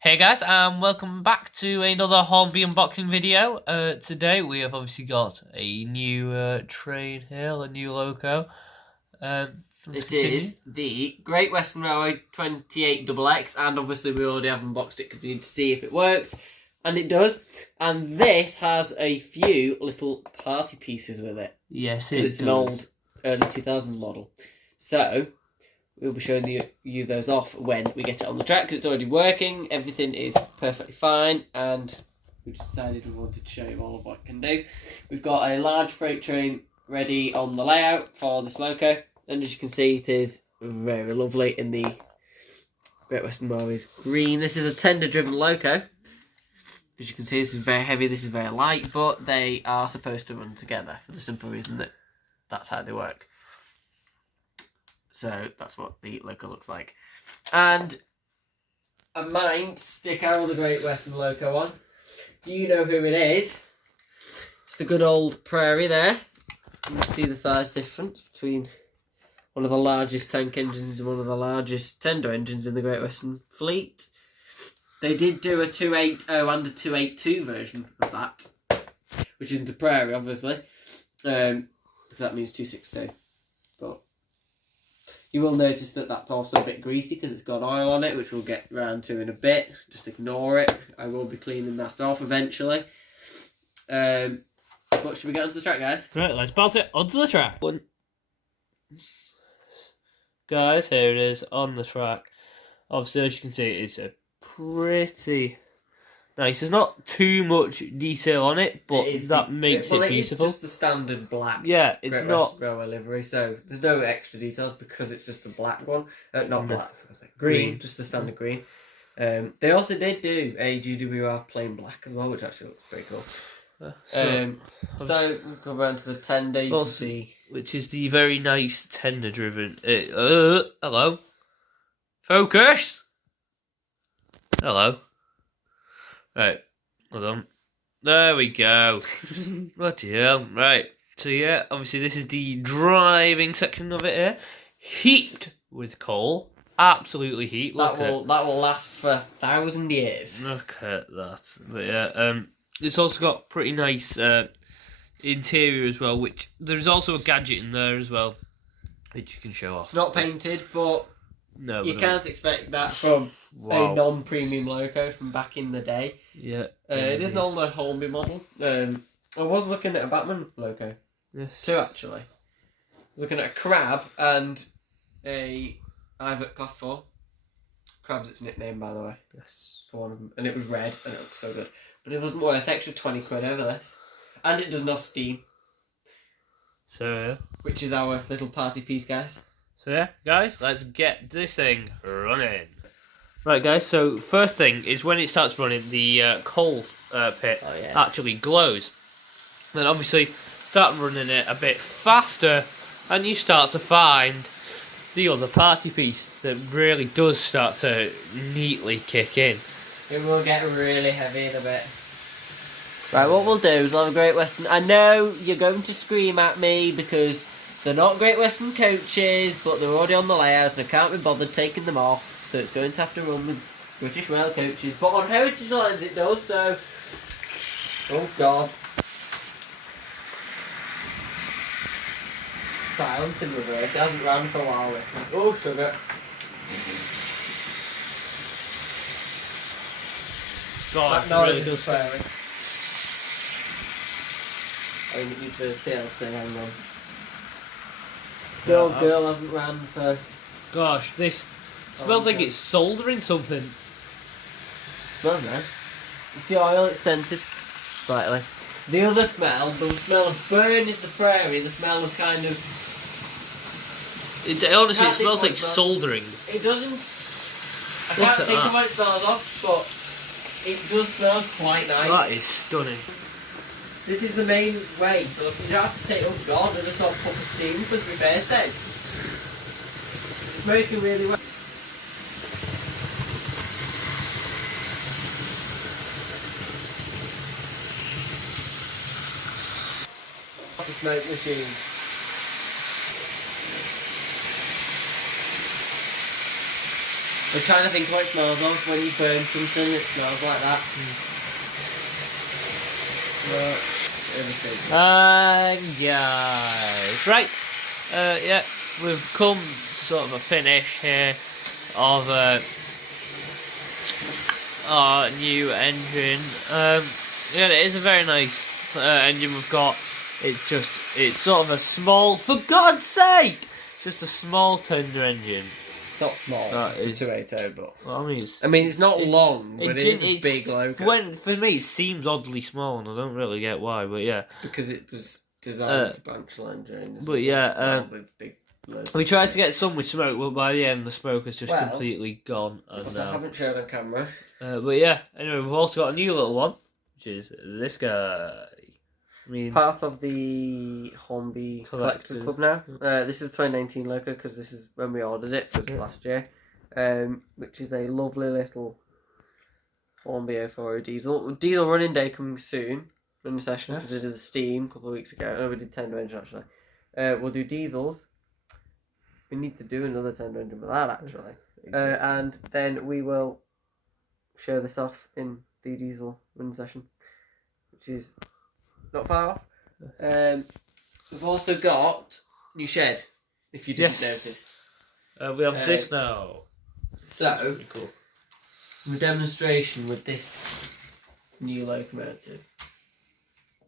Hey guys, and welcome back to another Hornby unboxing video. Today we have obviously got a new train here, a new loco. It is the Great Western Railway 28XX, and obviously we already have unboxed it because we need to see if it works, and it does. And this has a few little party pieces with it. Yes, because it's an old early 2000s model. So we'll be showing you those off when we get it on the track, because it's already working. Everything is perfectly fine, and we decided we wanted to show you all of what it can do. We've got a large freight train ready on the layout for this loco, and as you can see, it is very lovely in the Great Western Railway's green. This is a tender-driven loco. As you can see, this is very heavy, this is very light, but they are supposed to run together for the simple reason that that's how they work. So that's what the loco looks like. And I might stick out the Great Western loco on. You know who it is. It's the good old Prairie there. You can see the size difference between one of the largest tank engines and one of the largest tender engines in the Great Western fleet. They did do a 280 and a 282 version of that, which isn't a Prairie, obviously, because that means 262. But you will notice that that's also a bit greasy because it's got oil on it, which we'll get round to in a bit. Just ignore it. I will be cleaning that off eventually. But should we get onto the track, guys? Right, let's bolt it onto the track. Guys, here it is on the track. Obviously, as you can see, it's a pretty nice. There's not too much detail on it, but that makes it beautiful. It's just the standard black. Yeah, it's Great not Western Railway livery, so there's no extra details because it's just a black one. Not black, I was like green, just the standard green. They also did do a GWR plain black as well, which actually looks pretty cool. So we'll go around to the tender. You can see, which is the very nice tender driven. Hello, focus. Hello. Right, hold on. There we go. Bloody hell. Right. So yeah, obviously this is the driving section of it here. Heaped with coal. Absolutely heaped. That will last for 1,000 years. Look at that. But yeah, it's also got pretty nice interior as well, which there's also a gadget in there as well, which you can show off. It's not painted, but no, you can't expect that from a non-premium loco from back in the day. Yeah. It is an older Hornby model. I was looking at a Batman loco. Yes. Two, actually. I was looking at a Crab and a Ivet Class 4. Crab's its nickname, by the way. Yes. For one of them. And it was red, and it looked so good. But it wasn't worth extra 20 quid over this. And it does not steam. So yeah. Which is our little party piece, guys. So yeah, guys, let's get this thing running. Right, guys, so first thing is when it starts running, the coal pit actually glows. Then obviously start running it a bit faster, and you start to find the other party piece that really does start to neatly kick in. It will get really heavy in a bit. Right, what we'll do is we'll have a Great Western. I know you're going to scream at me because they're not Great Western coaches, but they're already on the layouts and I can't be bothered taking them off. So it's going to have to run with British Rail coaches. But on Heritage Lines it does, so... Oh God. Silent in reverse. It hasn't ran for a while, this one. Oh, sugar. God, That really does. Prairie. I need to CLC, hang on. The old girl hasn't ran for... Gosh, this smells like it's soldering something. Smells nice. It's the oil, it's scented slightly. The other smell, the smell of burn is the Prairie, the smell of kind of... Honestly, it smells like soldering. It doesn't... I can't think of what it smells of, but it does smell quite nice. That is stunning. This is the main way, so you don't have to take, oh God, I just saw a puff of steam for the repair stage. It's smoking really well. The smoke machine. We're trying to think what it smells of when you burn something. It smells like that. Guys, right. Yeah, we've come to sort of a finish here of our new engine. Yeah, it is a very nice engine we've got. It's sort of a small, for God's sake, just a small tender engine. It's not small. It's a 280, but well, I mean, it's not long, but it is a big loco. For me, it seems oddly small, and I don't really get why. But yeah, it's because it was designed for branch engines. But yeah, with big. We tried to get some with smoke, but by the end, the smoke has just completely gone. And I haven't shown on camera. But yeah, anyway, we've also got a new little one, which is this guy. I mean, part of the Hornby Collectors Club now. This is 2019 loco because this is when we ordered it for last year, which is a lovely little Hornby 040 diesel. Diesel running day coming soon. Running session because we did the steam a couple of weeks ago. No, we did tender engine actually. We'll do diesels. We need to do another tender engine with that actually, and then we will show this off in the diesel running session, which is not far off. We've also got new shed, if you didn't notice. We have this now. So, pretty cool. For a demonstration with this new locomotive,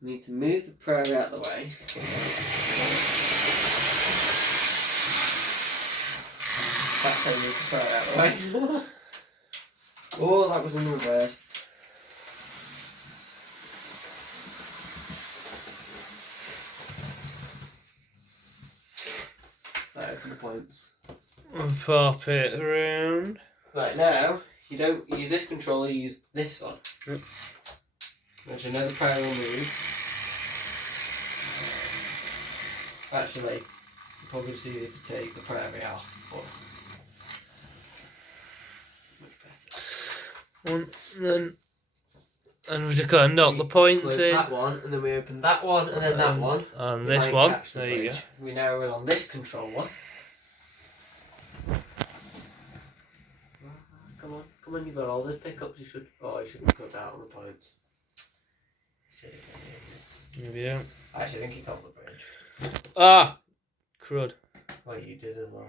we need to move the prairie out of the way. That's how you move the prairie out of the way. Oh, that was in reverse. Open the points. And pop it around. Right, now, you don't use this controller, you use this one. As you know, the prairie will move. Actually, it's probably just easier to take the prairie off. But much better. And we just got to knock the points close in. That one, and then we open that one, and then that one. And this one. There you go. We now run on this controller. Come on, you've got all the pickups. You shouldn't cut out on the points. Maybe you don't. I actually think he got the bridge. Ah! Crud. Well, you did as well.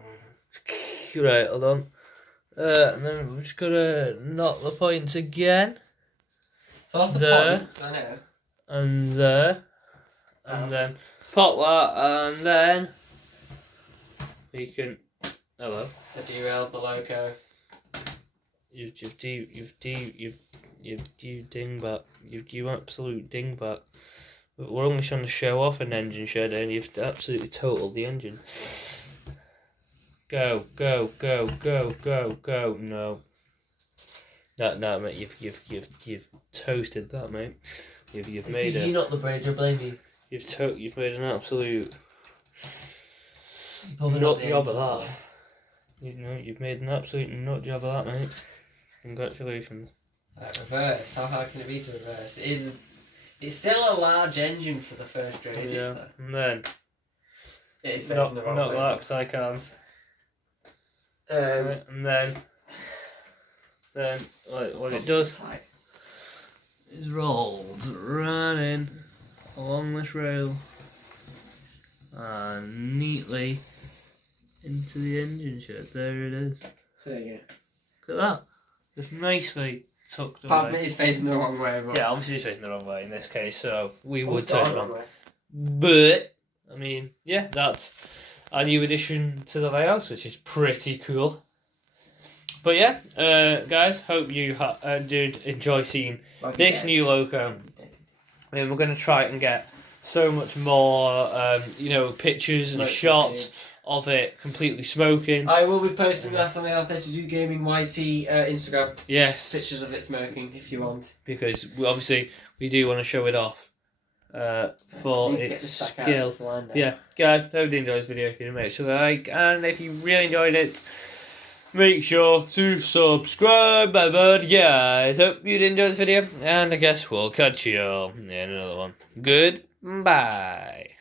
Right, hold on. And then we're just gonna knock the points again. So off the there. points, I know. And there. And then pop that, and then we can. Hello. I derailed the loco. You dingbat. You absolute dingbat. We're only trying to show off an engine shed, and you've absolutely totaled the engine. Go. No. No, mate. You've toasted that, mate. You've made it. You not the bridge. I blame you. You've made an absolute nut job of that. You've made an absolute nut job of that, mate. Congratulations. Right, reverse. How hard can it be to reverse? It's still a large engine for the first drages, though. And then it is facing the wrong way. Not that, because I can't. Right, and then what it does is rolls right in along this rail and neatly into the engine shed. There it is. There you go. Look at that. Just nicely tucked Apart away. from it's facing the wrong way. But Yeah, obviously it's facing the wrong way in this case, so we would turn turn the it wrong on. way. But, I mean, yeah, that's our new addition to the layout, which is pretty cool. But yeah, guys, hope you did enjoy seeing this new loco. And we're going to try and get so much more, pictures and shots of it completely smoking. I will be posting that on the R32 Gaming YT Instagram. Yes. Pictures of it smoking if you want. Because we do want to show it off for its skill. Yeah, guys, hope you enjoyed this video. If you did, make sure to like, and if you really enjoyed it, make sure to subscribe. But guys, hope you did enjoy this video, and I guess we'll catch you all in another one. Goodbye.